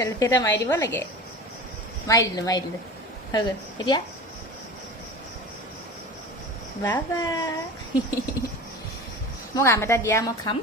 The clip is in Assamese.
চেলফি এটা মাৰি দিব লাগে মাৰি দিলোঁ হৈ গ'ল এতিয়া বাবা মোক আম এটা দিয়া মই খাম